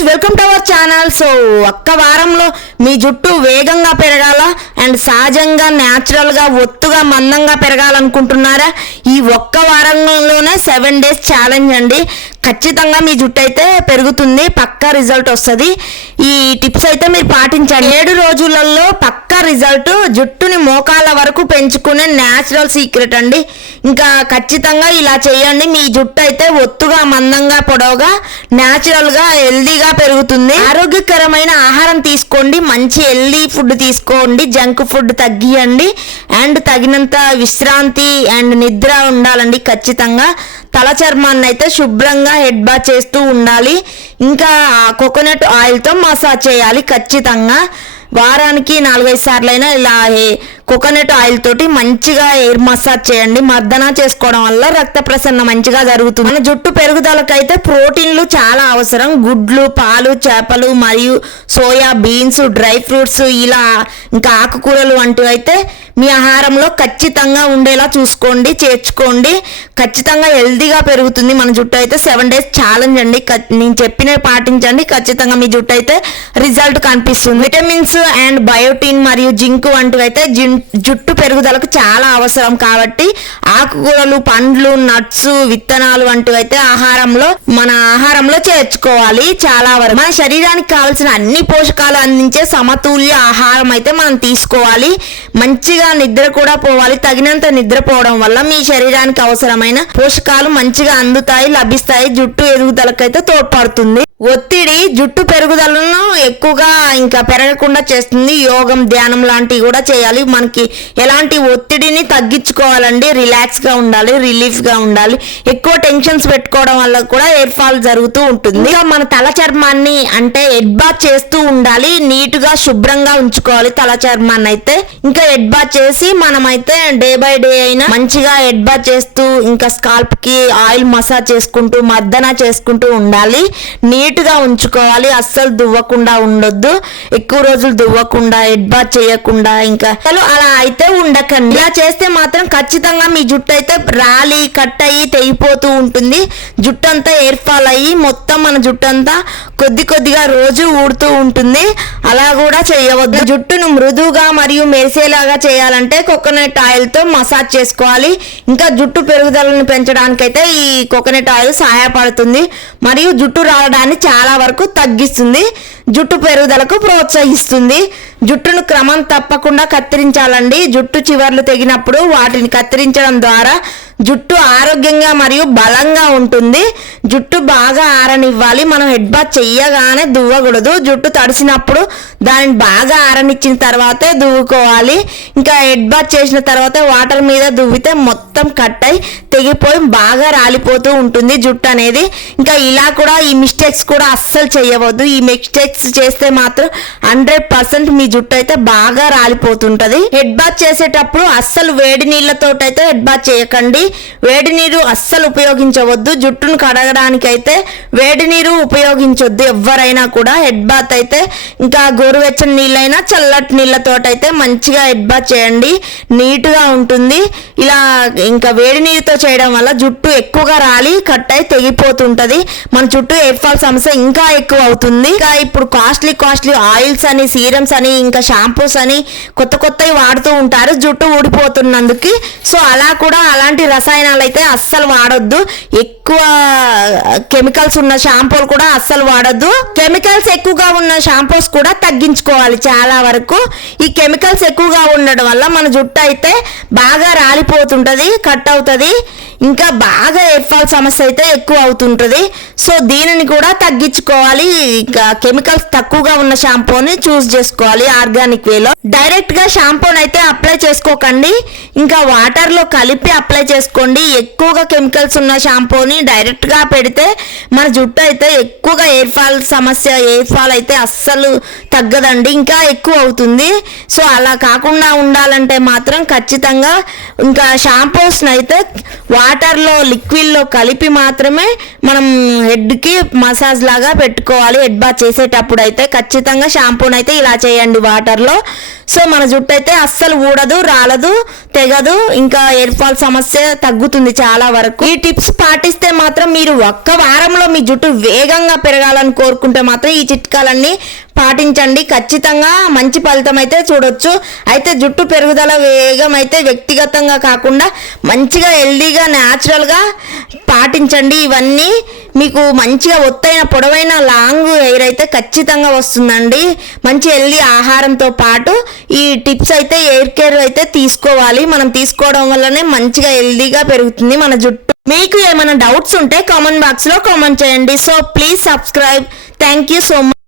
Friends, welcome to our channel. So ఒక్క వారంలో మీ జుట్టు వేగంగా పెరగాల అండ్ సహజంగా న్యాచురల్గా ఒత్తుగా మందంగా పెరగాలనుకుంటున్నారా? ఈ ఒక్క వారంలోనే 7 days ఛాలెంజ్ అండి. ఖచ్చితంగా మీ జుట్టు అయితే పెరుగుతుంది, పక్కా రిజల్ట్ వస్తుంది. ఈ టిప్స్ అయితే మీరు పాటించండి. 7 రోజులలో పక్కా రిజల్ట్. జుట్టుని మోకాళ్ళ వరకు పెంచుకునే న్యాచురల్ సీక్రెట్ అండి. ఇంకా ఖచ్చితంగా ఇలా చేయండి. మీ జుట్టు అయితే ఒత్తుగా మందంగా పొడవుగా న్యాచురల్గా హెల్దీగా పెరుగుతుంది. ఆరోగ్యకరమైన ఆహారం తీసుకోండి, మంచి హెల్దీ ఫుడ్ తీసుకోండి, జంక్ ఫుడ్ తగ్గియండి అండ్ తగినంత విశ్రాంతి అండ్ నిద్ర ఉండాలండి. ఖచ్చితంగా తల చర్మాన్ని అయితే శుభ్రంగా హెడ్ బాత్ చేస్తూ ఉండాలి. ఇంకా కోకోనట్ ఆయిల్తో మసాజ్ చేయాలి. ఖచ్చితంగా వారానికి 4-5 సార్లైనా ఇలా కోకోనట్ ఆయిల్ తోటి మంచిగా ఎయిర్ మసాజ్ చేయండి. మర్దన చేసుకోవడం వల్ల రక్త ప్రసరణ మంచిగా జరుగుతుంది. మన జుట్టు పెరుగుదలకైతే ప్రోటీన్లు చాలా అవసరం. గుడ్లు, పాలు, చేపలు మరియు సోయా బీన్స్, డ్రై ఫ్రూట్స్ ఇలా ఇంకా ఆకుకూరలు వంటివి అయితే మీ ఆహారంలో ఖచ్చితంగా ఉండేలా చూసుకోండి, చేర్చుకోండి. ఖచ్చితంగా హెల్దీగా పెరుగుతుంది మన జుట్టు అయితే. 7 days ఛాలెంజ్ అండి. నేను చెప్పినవి పాటించండి, ఖచ్చితంగా మీ జుట్టు అయితే రిజల్ట్ కనిపిస్తుంది. విటమిన్స్ అండ్ బయోటిన్ మరియు జింక్ వంటివి అయితే జుట్టు పెరుగుదలకు చాలా అవసరం. కాబట్టి ఆకుకూరలు, పండ్లు, నట్స్, విత్తనాలు వంటివి అయితే మన ఆహారంలో చేర్చుకోవాలి. చాలా వరకు మన శరీరానికి కావాల్సిన అన్ని పోషకాలు అందించే సమతుల్య ఆహారం అయితే మనం తీసుకోవాలి. మంచిగా నిద్ర కూడా పోవాలి. తగినంత నిద్రపోవడం వల్ల మీ శరీరానికి అవసరమైన పోషకాలు మంచిగా అందుతాయి, లభిస్తాయి. జుట్టు ఎదుగుదలకైతే తోడ్పడుతుంది. ఒత్తిడి జుట్టు పెరుగుదలను ఎక్కువగా ఇంకా పెరగకుండా చేస్తుంది. యోగం, ధ్యానం లాంటివి కూడా చేయాలి. మనకి ఎలాంటి ఒత్తిడిని తగ్గించుకోవాలండి. రిలాక్స్ గా ఉండాలి, రిలీఫ్ గా ఉండాలి. ఎక్కువ టెన్షన్స్ పెట్టుకోవడం వల్ల కూడా హెయిర్ ఫాల్ జరుగుతూ ఉంటుంది. ఇంకా మన తల చర్మాన్ని అంటే హెడ్ బాత్ చేస్తూ ఉండాలి. నీట్ గా శుభ్రంగా ఉంచుకోవాలి తల చర్మాన్ని అయితే. ఇంకా హెడ్ బాత్ చేసి మనమైతే డే బై డే అయినా మంచిగా హెడ్ బాత్ చేస్తూ ఇంకా స్కాల్ప్ కి ఆయిల్ మసాజ్ చేసుకుంటూ మర్దన చేసుకుంటూ ఉండాలి. నీట్ గా ఉంచుకోవాలి. అస్సలు దువ్వకుండా ఉండొద్దు. ఎక్కువ రోజులు దువ్వకుండా హెడ్ బాత్ చేయకుండా ఇంకా అలా అయితే ఉండకండి. ఇలా చేస్తే మాత్రం ఖచ్చితంగా మీ జుట్టు అయితే రాలి కట్ అయ్యి తెగిపోతూ ఉంటుంది. జుట్టు అంతా హెయిర్ ఫాల్ అయ్యి మొత్తం మన జుట్టు అంతా కొద్దిగా రోజు ఊడుతూ ఉంటుంది. అలా కూడా చేయవద్దు. జుట్టును మృదువుగా మరియు మెరిసేలాగా చేయాలంటే కోకోనట్ ఆయిల్ తో మసాజ్ చేసుకోవాలి. ఇంకా జుట్టు పెరుగుదలను పెంచడానికైతే ఈ కోకోనట్ ఆయిల్ సహాయపడుతుంది మరియు జుట్టు రావడాన్ని చాలా వరకు తగ్గిస్తుంది. జుట్టు పెరుగుదలకు ప్రోత్సహిస్తుంది. జుట్టును క్రమం తప్పకుండా కత్తిరించాలండి. జుట్టు చివర్లు తెగినప్పుడు వాటిని కత్తిరించడం ద్వారా జుట్టు ఆరోగ్యంగా మరియు బలంగా ఉంటుంది. జుట్టు బాగా ఆరనివ్వాలి. మనం హెడ్ బాత్ చెయ్యగానే దువ్వకూడదు. జుట్టు తడిసినప్పుడు దానిని బాగా ఆరనిచ్చిన తర్వాతే దువ్వుకోవాలి. ఇంకా హెడ్ బాత్ చేసిన తర్వాత వాటర్ మీద దువ్వితే మొత్తం కట్ అయి తెగిపోయి బాగా రాలిపోతూ ఉంటుంది జుట్టు అనేది. ఇంకా ఇలా కూడా ఈ మిస్టేక్స్ కూడా అస్సలు చేయవద్దు. ఈ మిస్టేక్స్ చేస్తే మాత్రం 100% మీ జుట్టు అయితే బాగా రాలిపోతుంటది. హెడ్ బాత్ చేసేటప్పుడు అస్సలు వేడి నీళ్ళతోటైతే హెడ్ బాత్ చేయకండి. వేడి నీరు అస్సలు ఉపయోగించవద్దు. జుట్టును కడగడానికి అయితే వేడి నీరు ఉపయోగించొద్దు ఎవరైనా కూడా. హెడ్ బాత్ అయితే ఇంకా గోరువెచ్చని నీళ్ళైనా చల్లటి నీళ్ళతోటైతే మంచిగా హెడ్ బాత్ చేయండి. నీట్గా ఉంటుంది. ఇలా ఇంకా వేడి నీరుతో చేయడం వల్ల జుట్టు ఎక్కువగా రాలి కట్ అయి తెగిపోతుంటది. మన చుట్టూ హెయిర్ ఫాల్ సమస్య ఇంకా ఎక్కువ అవుతుంది. ఇంకా ఇప్పుడు కాస్ట్లీ ఆయిల్స్ అని, సీరమ్స్ అని, ఇంకా షాంపూస్ అని కొత్తవి వాడుతూ ఉంటారు జుట్టు ఊడిపోతున్నందుకు. సో అలా కూడా అలాంటి రసాయనాలు అయితే అస్సలు వాడొద్దు. ఎక్కువ కెమికల్స్ ఉన్న షాంపూలు కూడా అస్సలు వాడొద్దు. కెమికల్స్ ఎక్కువగా ఉన్న షాంపూస్ కూడా తగ్గించుకోవాలి చాలా వరకు. ఈ కెమికల్స్ ఎక్కువగా ఉండడం వల్ల మన జుట్టు అయితే బాగా రాలిపోతుంటది, కట్ అవుతుంది. ఇంకా బాగా హెయిర్ ఫాల్ సమస్య అయితే ఎక్కువ అవుతుంటుంది. సో దీనిని కూడా తగ్గించుకోవాలి. ఇంకా కెమికల్స్ తక్కువగా ఉన్న షాంపూని చూస్ చేసుకోవాలి ఆర్గానిక్ వేలో. డైరెక్ట్ గా షాంపూని అయితే అప్లై చేసుకోకండి. ఇంకా వాటర్ లో కలిపి అప్లై చేసుకోండి. ఎక్కువగా కెమికల్స్ ఉన్న షాంపూని డైరెక్ట్ గా పెడితే మన జుట్టు అయితే ఎక్కువగా హెయిర్ ఫాల్ అయితే అస్సలు తగ్గదండి, ఇంకా ఎక్కువ అవుతుంది. సో అలా కాకుండా ఉండాలంటే మాత్రం ఖచ్చితంగా ఇంకా షాంపూస్ అయితే వాటర్లో, లిక్విడ్లో కలిపి మాత్రమే మనం హెడ్కి మసాజ్ లాగా పెట్టుకోవాలి. హెడ్ బాత్ చేసేటప్పుడు అయితే ఖచ్చితంగా షాంపూని అయితే ఇలా చేయండి వాటర్లో. సో మన జుట్టు అయితే అస్సలు ఊడదు, రాలదు, తెగదు. ఇంకా హెయిర్ ఫాల్ సమస్య తగ్గుతుంది చాలా వరకు. ఈ టిప్స్ పాటిస్తే మాత్రం మీరు ఒక్క వారంలో మీ జుట్టు వేగంగా పెరగాలని కోరుకుంటే మాత్రం ఈ చిట్కాలన్నీ పాటించండి. ఖచ్చితంగా మంచి ఫలితం అయితే చూడొచ్చు. అయితే జుట్టు పెరుగుదల వేగం అయితే వ్యక్తిగతంగా కాకుండా మంచిగా హెల్దీగా న్యాచురల్గా పాటించండి. ఇవన్నీ మీకు మంచిగా ఒత్తైన పొడవైన లాంగ్ హెయిర్ అయితే ఖచ్చితంగా వస్తుందండి. మంచి హెల్దీ ఆహారంతో పాటు ఈ టిప్స్ అయితే హెయిర్ కేర్ అయితే తీసుకోవాలి. మనం తీసుకోవడం వల్లనే మంచిగా హెల్దీగా పెరుగుతుంది మన జుట్టు. మీకు ఏమైనా డౌట్స్ ఉంటే కామెంట్ బాక్స్లో కామెంట్ చేయండి. So please subscribe. Thank you so much.